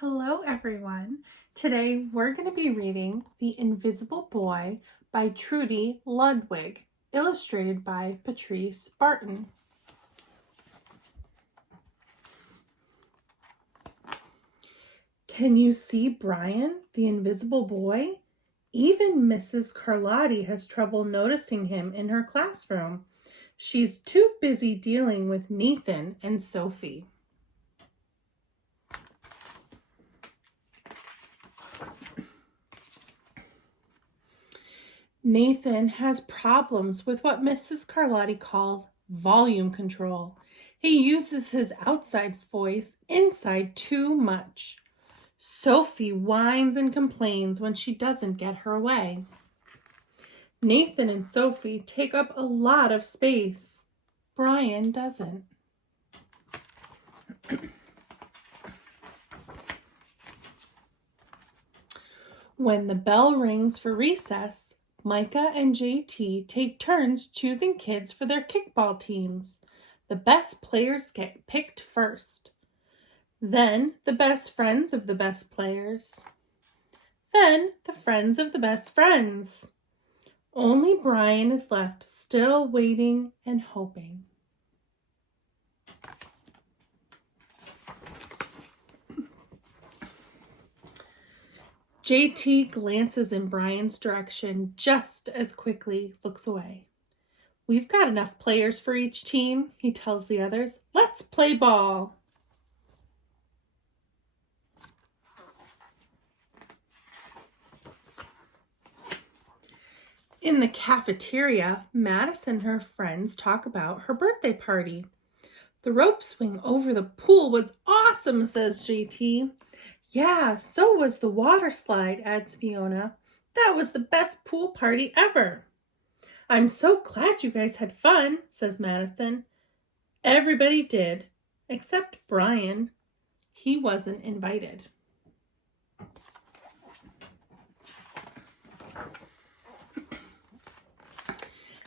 Hello everyone. Today we're going to be reading The Invisible Boy by Trudy Ludwig, illustrated by Patrice Barton. Can you see Brian, the invisible boy? Even Mrs. Carlotti has trouble noticing him in her classroom. She's too busy dealing with Nathan and Sophie. Nathan has problems with what Mrs. Carlotti calls volume control. He uses his outside voice inside too much. Sophie whines and complains when she doesn't get her way. Nathan and Sophie take up a lot of space. Brian doesn't. When the bell rings for recess, Micah and JT take turns choosing kids for their kickball teams. The best players get picked first. Then the best friends of the best players. Then the friends of the best friends. Only Brian is left, still waiting and hoping. JT glances in Brian's direction just as quickly looks away. We've got enough players for each team, he tells the others. Let's play ball. In the cafeteria, Madison and her friends talk about her birthday party. The rope swing over the pool was awesome, says JT. Yeah, so was the water slide, adds Fiona. That was the best pool party ever. I'm so glad you guys had fun, says Madison. Everybody did, except Brian. He wasn't invited.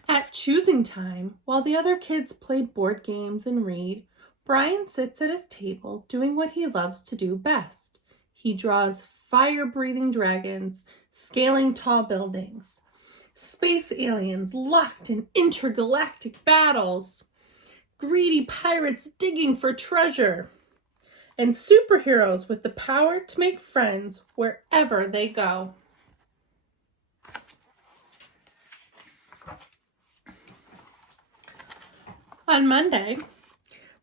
At choosing time, while the other kids play board games and read, Brian sits at his table doing what he loves to do best. He draws fire-breathing dragons, scaling tall buildings, space aliens locked in intergalactic battles, greedy pirates digging for treasure, and superheroes with the power to make friends wherever they go. On Monday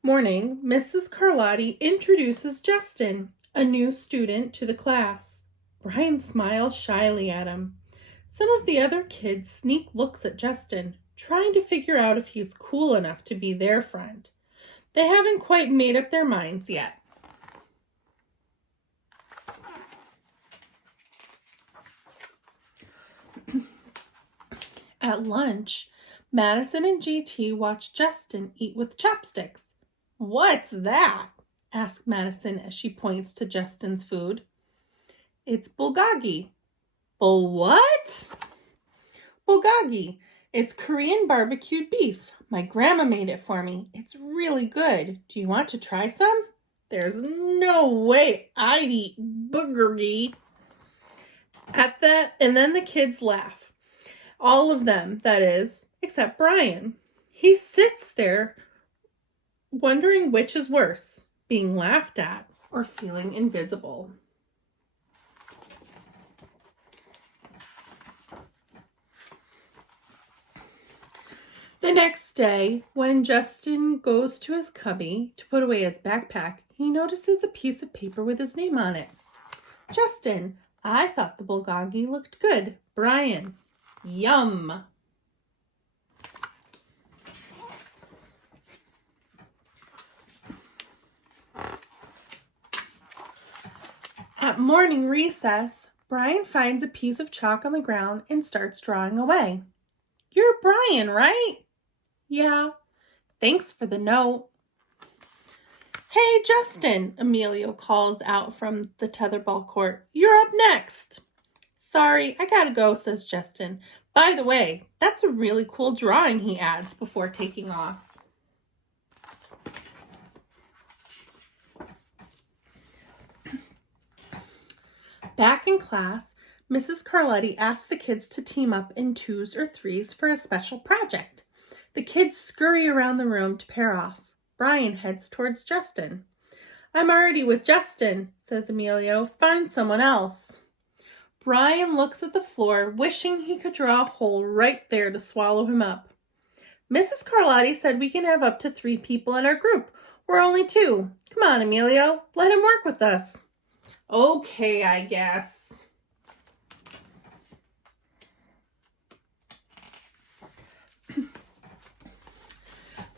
morning, Mrs. Carlotti introduces Justin, a new student, to the class. Brian smiles shyly at him. Some of the other kids sneak looks at Justin, trying to figure out if he's cool enough to be their friend. They haven't quite made up their minds yet. At lunch, Madison and JT watch Justin eat with chopsticks. What's that? Asks Madison as she points to Justin's food. It's bulgogi. What? Bulgogi. It's Korean barbecued beef. My grandma made it for me. It's really good. Do you want to try some? There's no way I'd eat bulgogi. At that, and then the kids laugh. All of them, that is, except Brian. He sits there wondering which is worse, being laughed at or feeling invisible. The next day, when Justin goes to his cubby to put away his backpack, he notices a piece of paper with his name on it. Justin, I thought the bulgogi looked good. Brian, yum. At morning recess, Brian finds a piece of chalk on the ground and starts drawing away. You're Brian, right? Yeah. Thanks for the note. Hey, Justin, Emilio calls out from the tetherball court. You're up next. Sorry, I gotta go, says Justin. By the way, that's a really cool drawing, he adds before taking off. Back in class, Mrs. Carletti asked the kids to team up in 2s or 3s for a special project. The kids scurry around the room to pair off. Brian heads towards Justin. "I'm already with Justin," says Emilio. "Find someone else." Brian looks at the floor, wishing he could draw a hole right there to swallow him up. "Mrs. Carlotti said we can have up to 3 people in our group. We're only 2. Come on, Emilio. Let him work with us." "Okay, I guess."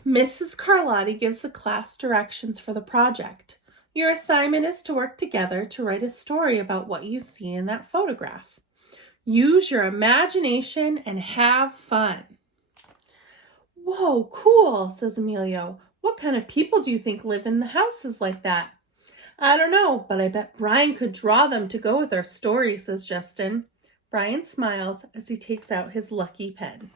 Mrs. Carlotti gives the class directions for the project. Your assignment is to work together to write a story about what you see in that photograph. Use your imagination and have fun. "Whoa, cool," says Emilio. "What kind of people do you think live in the houses like that?" "I don't know, but I bet Brian could draw them to go with our story," says Justin. Brian smiles as he takes out his lucky pen.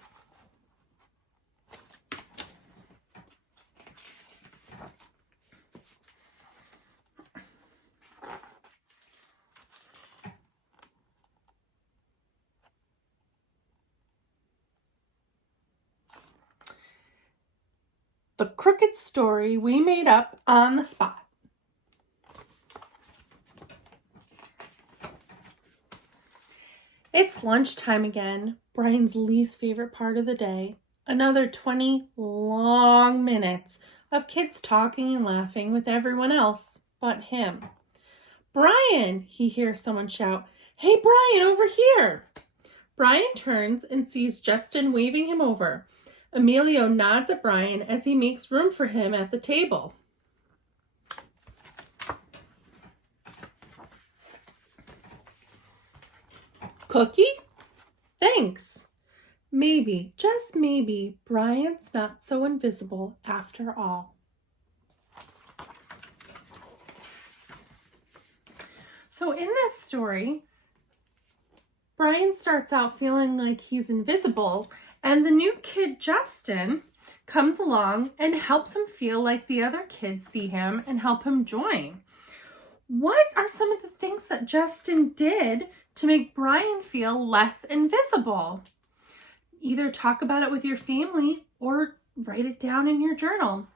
The crooked story we made up on the spot. It's lunchtime again, Brian's least favorite part of the day. Another 20 long minutes of kids talking and laughing with everyone else but him. "Brian," he hears someone shout. "Hey, Brian, over here." Brian turns and sees Justin waving him over. Emilio nods at Brian as he makes room for him at the table. "Cookie? Thanks." Maybe, just maybe, Brian's not so invisible after all. So in this story, Brian starts out feeling like he's invisible, and the new kid, Justin, comes along and helps him feel like the other kids see him and help him join. What are some of the things that Justin did to make Brian feel less invisible? Either talk about it with your family or write it down in your journal.